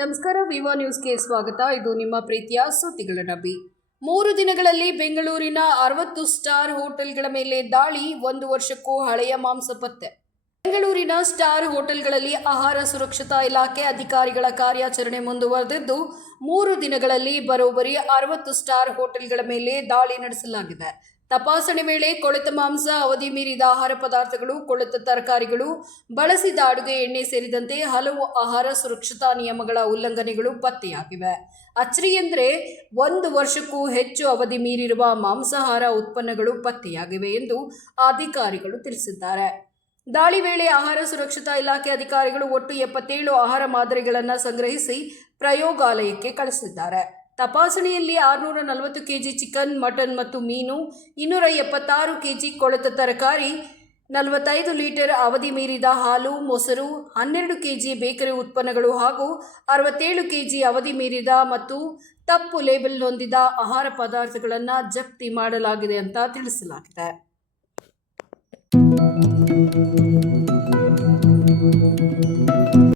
ನಮಸ್ಕಾರ, ವಿವಾ ನ್ಯೂಸ್ಗೆ ಸ್ವಾಗತ. ಇದು ನಿಮ್ಮ ಪ್ರೀತಿಯ ಸುದ್ದಿಗಳ ಡಬ್ಬಿ. 3 ದಿನಗಳಲ್ಲಿ ಬೆಂಗಳೂರಿನ 60 ಸ್ಟಾರ್ ಹೋಟೆಲ್ಗಳ ಮೇಲೆ ದಾಳಿ, 1 ವರ್ಷಕ್ಕೂ ಹಳೆಯ ಮಾಂಸ ಪತ್ತೆ. ಬೆಂಗಳೂರಿನ ಸ್ಟಾರ್ ಹೋಟೆಲ್ಗಳಲ್ಲಿ ಆಹಾರ ಸುರಕ್ಷತಾ ಇಲಾಖೆ ಅಧಿಕಾರಿಗಳ ಕಾರ್ಯಾಚರಣೆ ಮುಂದುವರೆದಿದ್ದು, 3 ದಿನಗಳಲ್ಲಿ ಬರೋಬ್ಬರಿ 60 ಸ್ಟಾರ್ ಹೋಟೆಲ್ಗಳ ಮೇಲೆ ದಾಳಿ ನಡೆಸಲಾಗಿದೆ. ತಪಾಸಣೆ ವೇಳೆ ಕೊಳೆತ ಮಾಂಸ, ಅವಧಿ ಮೀರಿದ ಆಹಾರ ಪದಾರ್ಥಗಳು, ಕೊಳೆತ ತರಕಾರಿಗಳು, ಬಳಸಿದ ಅಡುಗೆ ಎಣ್ಣೆ ಸೇರಿದಂತೆ ಹಲವು ಆಹಾರ ಸುರಕ್ಷತಾ ನಿಯಮಗಳ ಉಲ್ಲಂಘನೆಗಳು ಪತ್ತೆಯಾಗಿವೆ. ಅಚ್ಚರಿ ಎಂದರೆ 1 ವರ್ಷಕ್ಕೂ ಹೆಚ್ಚು ಅವಧಿ ಮೀರಿರುವ ಮಾಂಸಾಹಾರ ಉತ್ಪನ್ನಗಳು ಪತ್ತೆಯಾಗಿವೆ ಎಂದು ಅಧಿಕಾರಿಗಳು ತಿಳಿಸಿದ್ದಾರೆ. ದಾಳಿ ವೇಳೆ ಆಹಾರ ಸುರಕ್ಷತಾ ಇಲಾಖೆ ಅಧಿಕಾರಿಗಳು ಒಟ್ಟು 77 ಆಹಾರ ಮಾದರಿಗಳನ್ನು ಸಂಗ್ರಹಿಸಿ ಪ್ರಯೋಗಾಲಯಕ್ಕೆ ಕಳಿಸಿದ್ದಾರೆ. ತಪಾಸಣೆಯಲ್ಲಿ 640 ಕೆಜಿ ಚಿಕನ್, ಮಟನ್ ಮತ್ತು ಮೀನು, 276 ಕೆಜಿ ಕೊಳೆತ ತರಕಾರಿ, 45 ಲೀಟರ್ ಅವಧಿ ಮೀರಿದ ಹಾಲು, ಮೊಸರು, 12 ಕೆಜಿ ಬೇಕರಿ ಉತ್ಪನ್ನಗಳು ಹಾಗೂ 67 ಕೆಜಿ ಅವಧಿ ಮೀರಿದ ಮತ್ತು ತಪ್ಪು ಲೇಬಲ್ ಹೊಂದಿದ ಆಹಾರ ಪದಾರ್ಥಗಳನ್ನು ಜಪ್ತಿ ಮಾಡಲಾಗಿದೆ ಅಂತ ತಿಳಿಸಲಾಗಿದೆ.